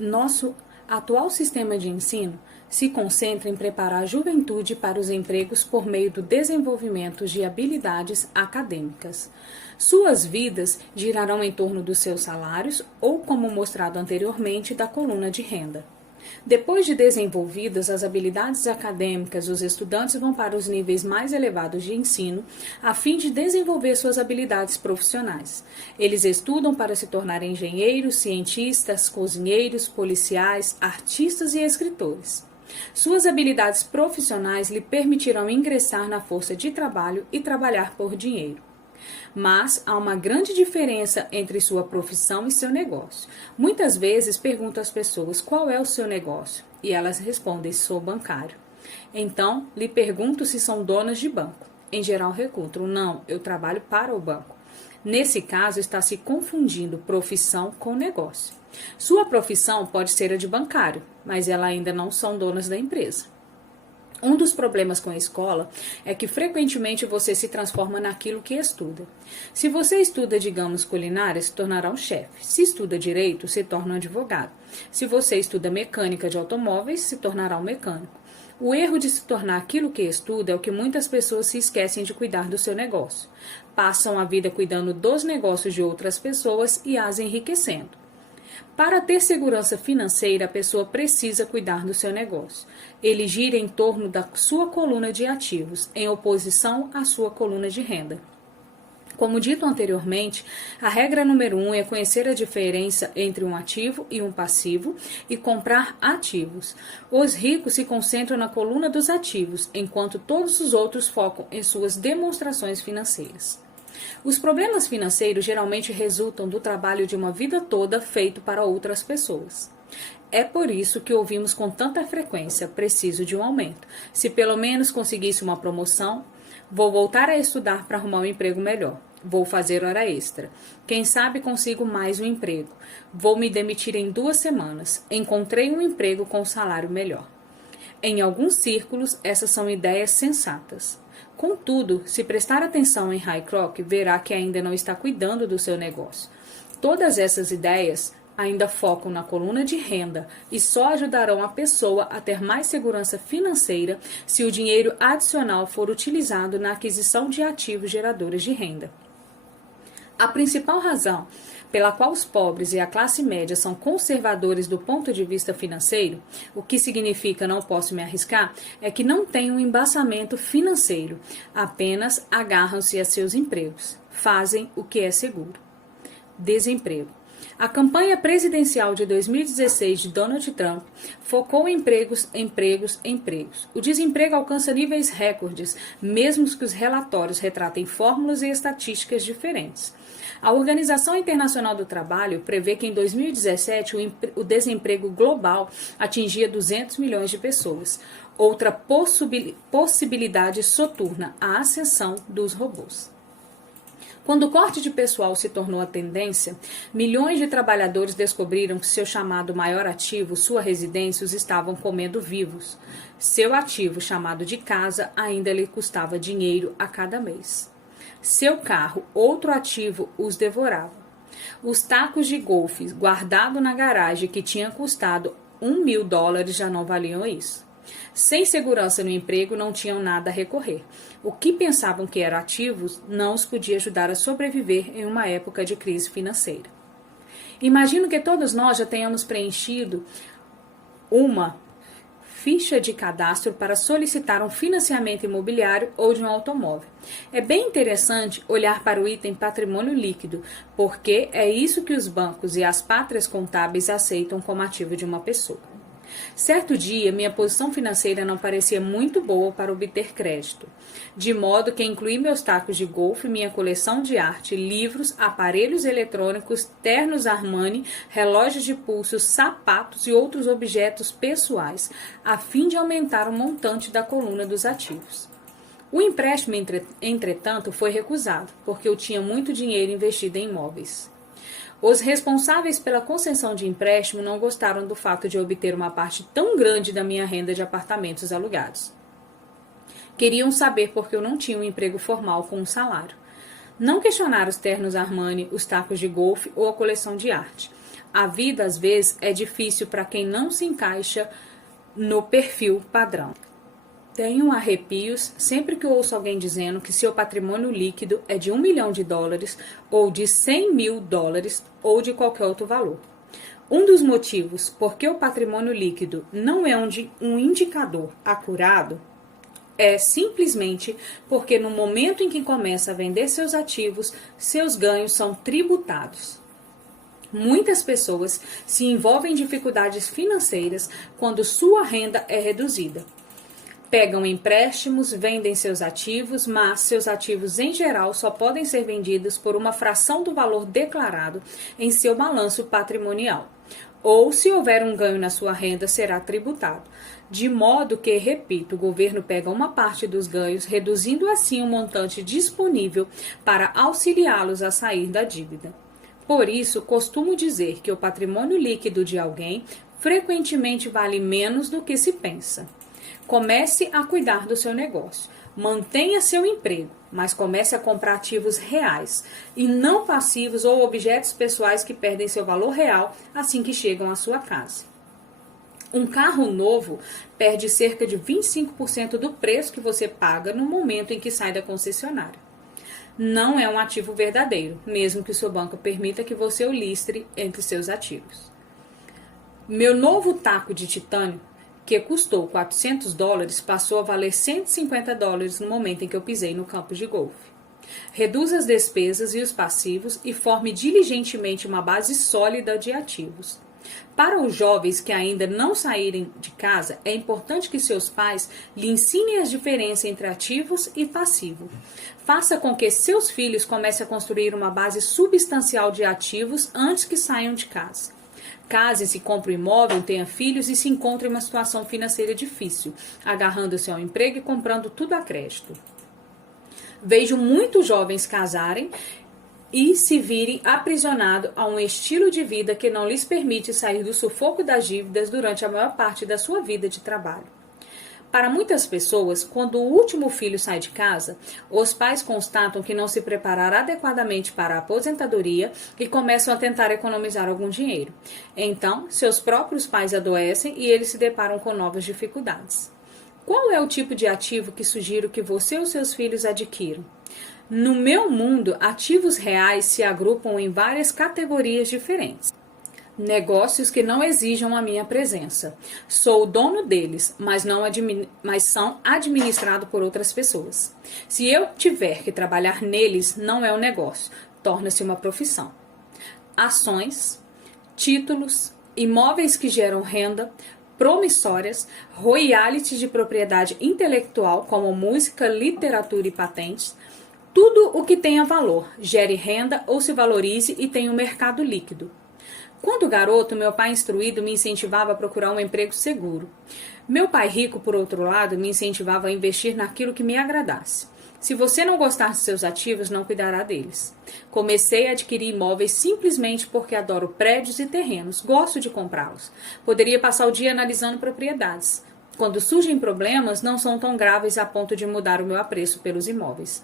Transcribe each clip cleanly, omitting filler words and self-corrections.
Nosso atual sistema de ensino se concentra em preparar a juventude para os empregos por meio do desenvolvimento de habilidades acadêmicas. Suas vidas girarão em torno dos seus salários ou, como mostrado anteriormente, da coluna de renda. Depois de desenvolvidas as habilidades acadêmicas, os estudantes vão para os níveis mais elevados de ensino, a fim de desenvolver suas habilidades profissionais. Eles estudam para se tornar engenheiros, cientistas, cozinheiros, policiais, artistas e escritores. Suas habilidades profissionais lhe permitirão ingressar na força de trabalho e trabalhar por dinheiro. Mas há uma grande diferença entre sua profissão e seu negócio. Muitas vezes pergunto às pessoas qual é o seu negócio e elas respondem: sou bancário. Então, lhe pergunto se são donas de banco. Em geral, recutam: não, eu trabalho para o banco. Nesse caso, está se confundindo profissão com negócio. Sua profissão pode ser a de bancário, mas elas ainda não são donas da empresa. Um dos problemas com a escola é que frequentemente você se transforma naquilo que estuda. Se você estuda, digamos, culinária, se tornará um chefe. Se estuda direito, se torna um advogado. Se você estuda mecânica de automóveis, se tornará um mecânico. O erro de se tornar aquilo que estuda é o que muitas pessoas se esquecem de cuidar do seu negócio. Passam a vida cuidando dos negócios de outras pessoas e as enriquecendo. Para ter segurança financeira, a pessoa precisa cuidar do seu negócio. Ele gira em torno da sua coluna de ativos, em oposição à sua coluna de renda. Como dito anteriormente, a regra número 1 é conhecer a diferença entre um ativo e um passivo e comprar ativos. Os ricos se concentram na coluna dos ativos, enquanto todos os outros focam em suas demonstrações financeiras. Os problemas financeiros geralmente resultam do trabalho de uma vida toda feito para outras pessoas. É por isso que ouvimos com tanta frequência: preciso de um aumento. Se pelo menos conseguisse uma promoção, vou voltar a estudar para arrumar um emprego melhor. Vou fazer hora extra. Quem sabe consigo mais um emprego. Vou me demitir em 2 semanas. Encontrei um emprego com salário melhor. Em alguns círculos, essas são ideias sensatas. Contudo, se prestar atenção em Hycroft, verá que ainda não está cuidando do seu negócio. Todas essas ideias ainda focam na coluna de renda e só ajudarão a pessoa a ter mais segurança financeira se o dinheiro adicional for utilizado na aquisição de ativos geradores de renda. A principal razão pela qual os pobres e a classe média são conservadores do ponto de vista financeiro, o que significa não posso me arriscar, é que não têm um embasamento financeiro, apenas agarram-se a seus empregos, fazem o que é seguro. Desemprego. A campanha presidencial de 2016 de Donald Trump focou em empregos. O desemprego alcança níveis recordes, mesmo que os relatórios retratem fórmulas e estatísticas diferentes. A Organização Internacional do Trabalho prevê que em 2017 o desemprego global atingia 200 milhões de pessoas. Outra possibilidade soturna: a ascensão dos robôs. Quando o corte de pessoal se tornou a tendência, milhões de trabalhadores descobriram que seu chamado maior ativo, sua residência, os estavam comendo vivos. Seu ativo, chamado de casa, ainda lhe custava dinheiro a cada mês. Seu carro, outro ativo, os devorava. Os tacos de golfe guardados na garagem, que tinha custado $1.000, já não valiam isso. Sem segurança no emprego, não tinham nada a recorrer. O que pensavam que eram ativos não os podia ajudar a sobreviver em uma época de crise financeira. Imagino que todos nós já tenhamos preenchido uma ficha de cadastro para solicitar um financiamento imobiliário ou de um automóvel. É bem interessante olhar para o item patrimônio líquido, porque é isso que os bancos e as pátrias contábeis aceitam como ativo de uma pessoa. Certo dia, minha posição financeira não parecia muito boa para obter crédito, de modo que incluí meus tacos de golfe, minha coleção de arte, livros, aparelhos eletrônicos, ternos Armani, relógios de pulso, sapatos e outros objetos pessoais, a fim de aumentar o montante da coluna dos ativos. O empréstimo, entretanto, foi recusado, porque eu tinha muito dinheiro investido em imóveis. Os responsáveis pela concessão de empréstimo não gostaram do fato de obter uma parte tão grande da minha renda de apartamentos alugados. Queriam saber por que eu não tinha um emprego formal com um salário. Não questionaram os ternos Armani, os tacos de golfe ou a coleção de arte. A vida, às vezes, é difícil para quem não se encaixa no perfil padrão. Tenho arrepios sempre que eu ouço alguém dizendo que seu patrimônio líquido é de $1 milhão ou de $100 mil ou de qualquer outro valor. Um dos motivos por que o patrimônio líquido não é um indicador acurado é simplesmente porque no momento em que começa a vender seus ativos, seus ganhos são tributados. Muitas pessoas se envolvem em dificuldades financeiras quando sua renda é reduzida. Pegam empréstimos, vendem seus ativos, mas seus ativos em geral só podem ser vendidos por uma fração do valor declarado em seu balanço patrimonial. Ou, se houver um ganho na sua renda, será tributado. De modo que, repito, o governo pega uma parte dos ganhos, reduzindo assim o montante disponível para auxiliá-los a sair da dívida. Por isso, costumo dizer que o patrimônio líquido de alguém frequentemente vale menos do que se pensa. Comece a cuidar do seu negócio. Mantenha seu emprego, mas comece a comprar ativos reais e não passivos ou objetos pessoais que perdem seu valor real assim que chegam à sua casa. Um carro novo perde cerca de 25% do preço que você paga no momento em que sai da concessionária. Não é um ativo verdadeiro, mesmo que o seu banco permita que você o listre entre seus ativos. Meu novo taco de titânio, que custou $400, passou a valer $150 no momento em que eu pisei no campo de golfe. Reduza as despesas e os passivos e forme diligentemente uma base sólida de ativos. Para os jovens que ainda não saírem de casa, é importante que seus pais lhe ensinem as diferenças entre ativos e passivo. Faça com que seus filhos comecem a construir uma base substancial de ativos antes que saiam de casa. Case-se, compre um imóvel, tenha filhos e se encontre em uma situação financeira difícil, agarrando-se ao emprego e comprando tudo a crédito. Vejo muitos jovens casarem e se virem aprisionados a um estilo de vida que não lhes permite sair do sufoco das dívidas durante a maior parte da sua vida de trabalho. Para muitas pessoas, quando o último filho sai de casa, os pais constatam que não se prepararam adequadamente para a aposentadoria e começam a tentar economizar algum dinheiro. Então, seus próprios pais adoecem e eles se deparam com novas dificuldades. Qual é o tipo de ativo que sugiro que você ou seus filhos adquiram? No meu mundo, ativos reais se agrupam em várias categorias diferentes. Negócios que não exijam a minha presença. Sou o dono deles, mas são administrados por outras pessoas. Se eu tiver que trabalhar neles, não é um negócio, torna-se uma profissão. Ações, títulos, imóveis que geram renda, promissórias, royalties de propriedade intelectual, como música, literatura e patentes, tudo o que tenha valor, gere renda ou se valorize e tenha um mercado líquido. Quando garoto, meu pai instruído me incentivava a procurar um emprego seguro. Meu pai rico, por outro lado, me incentivava a investir naquilo que me agradasse. Se você não gostar de seus ativos, não cuidará deles. Comecei a adquirir imóveis simplesmente porque adoro prédios e terrenos, gosto de comprá-los. Poderia passar o dia analisando propriedades. Quando surgem problemas, não são tão graves a ponto de mudar o meu apreço pelos imóveis.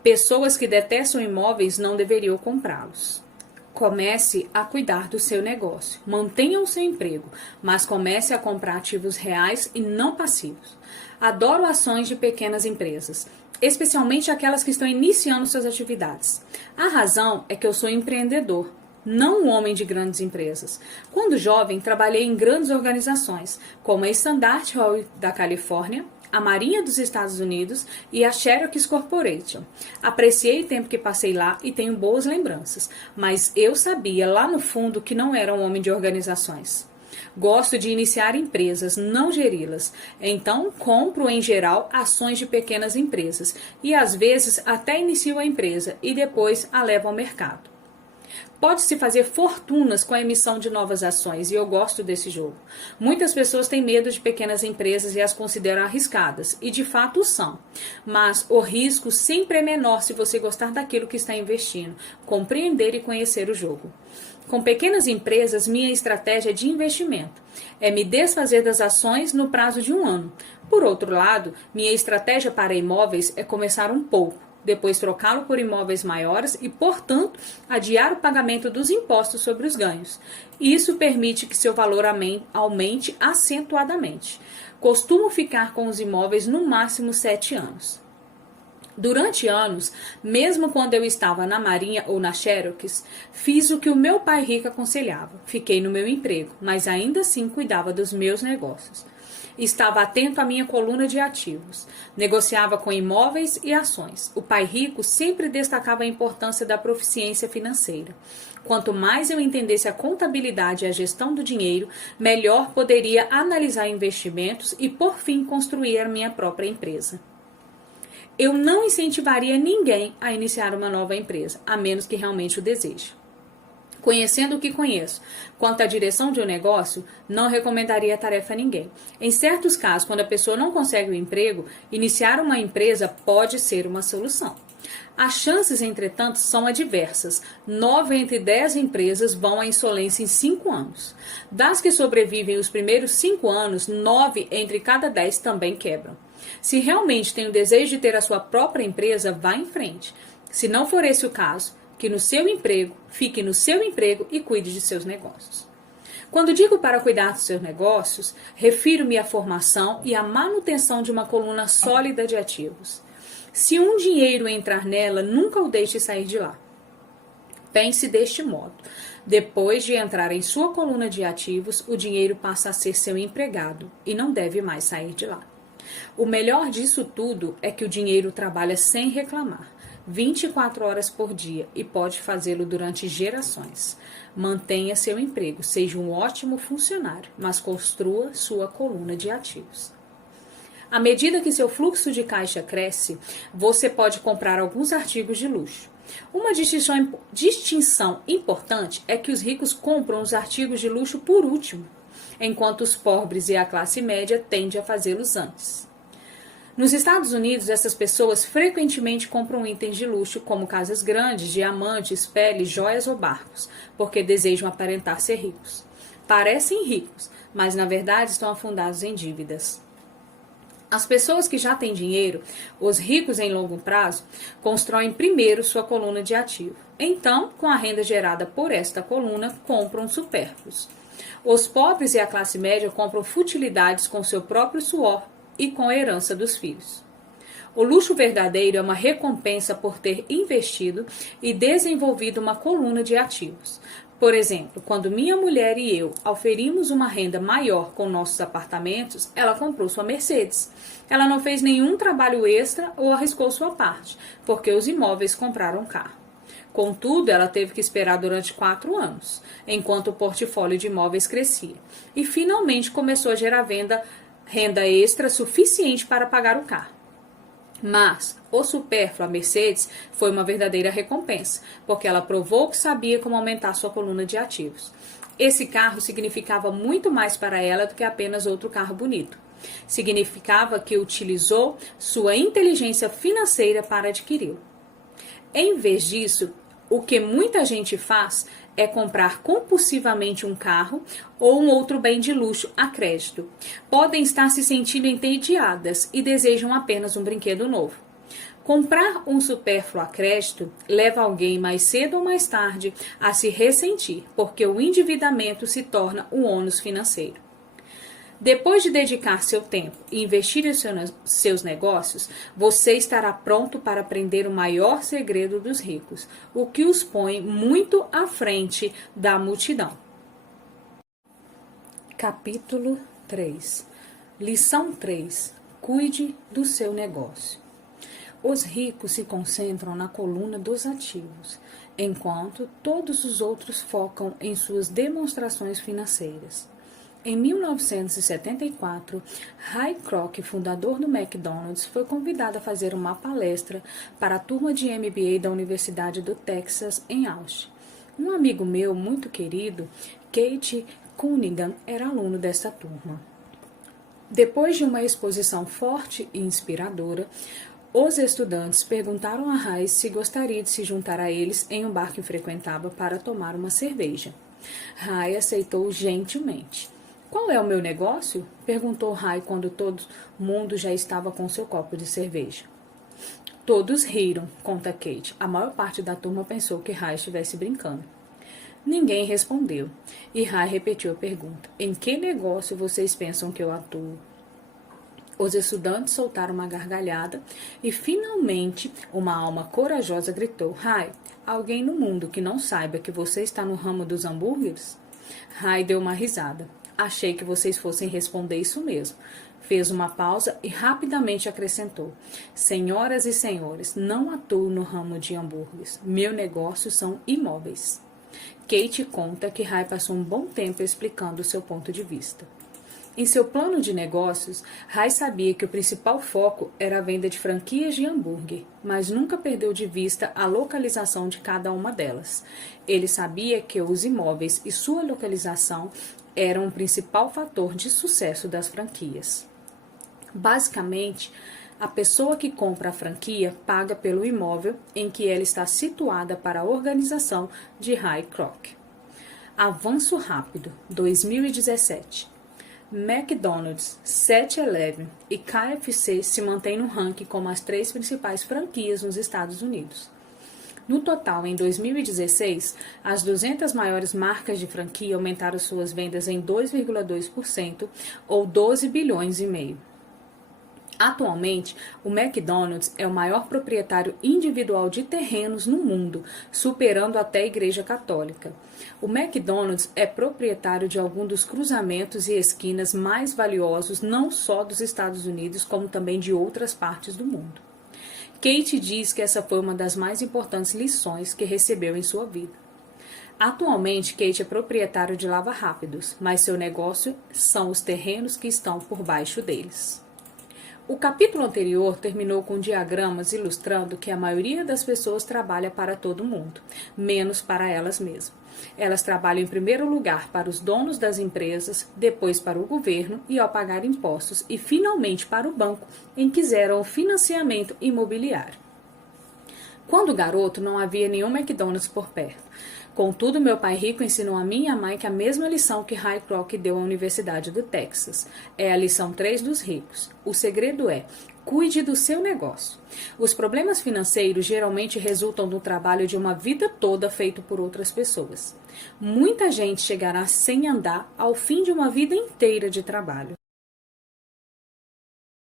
Pessoas que detestam imóveis não deveriam comprá-los. Comece a cuidar do seu negócio. Mantenha o seu emprego, mas comece a comprar ativos reais e não passivos. Adoro ações de pequenas empresas, especialmente aquelas que estão iniciando suas atividades. A razão é que eu sou empreendedor, não um homem de grandes empresas. Quando jovem, trabalhei em grandes organizações, como a Standard Oil da Califórnia, a Marinha dos Estados Unidos e a Xerox Corporation. Apreciei o tempo que passei lá e tenho boas lembranças, mas eu sabia lá no fundo que não era um homem de organizações. Gosto de iniciar empresas, não geri-las. Então, compro em geral ações de pequenas empresas e às vezes até inicio a empresa e depois a levo ao mercado. Pode-se fazer fortunas com a emissão de novas ações e eu gosto desse jogo. Muitas pessoas têm medo de pequenas empresas e as consideram arriscadas, e de fato são. Mas o risco sempre é menor se você gostar daquilo que está investindo, compreender e conhecer o jogo. Com pequenas empresas, minha estratégia de investimento é me desfazer das ações no prazo de 1 ano. Por outro lado, minha estratégia para imóveis é começar um pouco, depois trocá-lo por imóveis maiores e, portanto, adiar o pagamento dos impostos sobre os ganhos. Isso permite que seu valor aumente acentuadamente. Costumo ficar com os imóveis no máximo 7 anos. Durante anos, mesmo quando eu estava na Marinha ou na Xerox, fiz o que o meu pai rico aconselhava. Fiquei no meu emprego, mas ainda assim cuidava dos meus negócios. Estava atento à minha coluna de ativos. Negociava com imóveis e ações. O pai rico sempre destacava a importância da proficiência financeira. Quanto mais eu entendesse a contabilidade e a gestão do dinheiro, melhor poderia analisar investimentos e, por fim, construir a minha própria empresa. Eu não incentivaria ninguém a iniciar uma nova empresa, a menos que realmente o deseje. Conhecendo o que conheço, quanto à direção de um negócio, não recomendaria a tarefa a ninguém. Em certos casos, quando a pessoa não consegue o emprego, iniciar uma empresa pode ser uma solução. As chances, entretanto, são adversas. 9 entre 10 empresas vão à insolência em 5 anos. Das que sobrevivem os primeiros 5 anos, 9 entre cada 10 também quebram. Se realmente tem o desejo de ter a sua própria empresa, vá em frente. Se não for esse o caso, fique no seu emprego e cuide de seus negócios. Quando digo para cuidar dos seus negócios, refiro-me à formação e à manutenção de uma coluna sólida de ativos. Se um dinheiro entrar nela, nunca o deixe sair de lá. Pense deste modo. Depois de entrar em sua coluna de ativos, o dinheiro passa a ser seu empregado e não deve mais sair de lá. O melhor disso tudo é que o dinheiro trabalha sem reclamar, 24 horas por dia, e pode fazê-lo durante gerações. Mantenha seu emprego, seja um ótimo funcionário, mas construa sua coluna de ativos. À medida que seu fluxo de caixa cresce, você pode comprar alguns artigos de luxo. Uma distinção importante é que os ricos compram os artigos de luxo por último, enquanto os pobres e a classe média tendem a fazê-los antes. Nos Estados Unidos, essas pessoas frequentemente compram itens de luxo como casas grandes, diamantes, peles, joias ou barcos, porque desejam aparentar ser ricos. Parecem ricos, mas na verdade estão afundados em dívidas. As pessoas que já têm dinheiro, os ricos em longo prazo, constroem primeiro sua coluna de ativo. Então, com a renda gerada por esta coluna, compram supérfluos. Os pobres e a classe média compram futilidades com seu próprio suor e com a herança dos filhos. O luxo verdadeiro é uma recompensa por ter investido e desenvolvido uma coluna de ativos. Por exemplo, quando minha mulher e eu oferimos uma renda maior com nossos apartamentos, ela comprou sua Mercedes. Ela não fez nenhum trabalho extra ou arriscou sua parte, porque os imóveis compraram carro. Contudo, ela teve que esperar durante 4 anos, enquanto o portfólio de imóveis crescia. E finalmente começou a gerar renda extra suficiente para pagar o carro. Mas o supérfluo, a Mercedes, foi uma verdadeira recompensa, porque ela provou que sabia como aumentar sua coluna de ativos. Esse carro significava muito mais para ela do que apenas outro carro bonito. Significava que utilizou sua inteligência financeira para adquiri-lo. Em vez disso, o que muita gente faz é comprar compulsivamente um carro ou um outro bem de luxo a crédito. Podem estar se sentindo entediadas e desejam apenas um brinquedo novo. Comprar um supérfluo a crédito leva alguém mais cedo ou mais tarde a se ressentir, porque o endividamento se torna um ônus financeiro. Depois de dedicar seu tempo e investir em seus negócios, você estará pronto para aprender o maior segredo dos ricos, o que os põe muito à frente da multidão. Capítulo 3. Lição 3. Cuide do seu negócio. Os ricos se concentram na coluna dos ativos, enquanto todos os outros focam em suas demonstrações financeiras. Em 1974, Ray Kroc, fundador do McDonald's, foi convidado a fazer uma palestra para a turma de MBA da Universidade do Texas, em Austin. Um amigo meu muito querido, Kate Cunningham, era aluno dessa turma. Depois de uma exposição forte e inspiradora, os estudantes perguntaram a Ray se gostaria de se juntar a eles em um bar que frequentava para tomar uma cerveja. Ray aceitou gentilmente. Qual é o meu negócio? Perguntou Ray quando todo mundo já estava com seu copo de cerveja. Todos riram, conta Kate. A maior parte da turma pensou que Ray estivesse brincando. Ninguém respondeu, e Ray repetiu a pergunta. Em que negócio vocês pensam que eu atuo? Os estudantes soltaram uma gargalhada e, finalmente, uma alma corajosa gritou. Ray, alguém no mundo que não saiba que você está no ramo dos hambúrgueres? Ray deu uma risada. Achei que vocês fossem responder isso mesmo. Fez uma pausa e rapidamente acrescentou. Senhoras e senhores, não atuo no ramo de hambúrgueres. Meu negócio são imóveis. Kate conta que Ray passou um bom tempo explicando o seu ponto de vista. Em seu plano de negócios, Ray sabia que o principal foco era a venda de franquias de hambúrguer, mas nunca perdeu de vista a localização de cada uma delas. Ele sabia que os imóveis e sua localização eram o principal fator de sucesso das franquias. Basicamente, a pessoa que compra a franquia paga pelo imóvel em que ela está situada para a organização de Ray Kroc. Avanço rápido, 2017. McDonald's, 7-Eleven e KFC se mantêm no ranking como as 3 principais franquias nos Estados Unidos. No total, em 2016, as 200 maiores marcas de franquia aumentaram suas vendas em 2,2% ou 12 bilhões e meio. Atualmente, o McDonald's é o maior proprietário individual de terrenos no mundo, superando até a Igreja Católica. O McDonald's é proprietário de alguns dos cruzamentos e esquinas mais valiosos não só dos Estados Unidos, como também de outras partes do mundo. Kate diz que essa foi uma das mais importantes lições que recebeu em sua vida. Atualmente, Kate é proprietário de Lava Rápidos, mas seu negócio são os terrenos que estão por baixo deles. O capítulo anterior terminou com diagramas ilustrando que a maioria das pessoas trabalha para todo mundo, menos para elas mesmas. Elas trabalham em primeiro lugar para os donos das empresas, depois para o governo e ao pagar impostos e finalmente para o banco, em que zeram o financiamento imobiliário. Quando garoto, não havia nenhum McDonald's por perto. Contudo, meu pai rico ensinou a mim e a mãe que a mesma lição que Ray Kroc deu à Universidade do Texas. É a lição 3 dos ricos. O segredo é: cuide do seu negócio. Os problemas financeiros geralmente resultam do trabalho de uma vida toda feito por outras pessoas. Muita gente chegará sem andar ao fim de uma vida inteira de trabalho.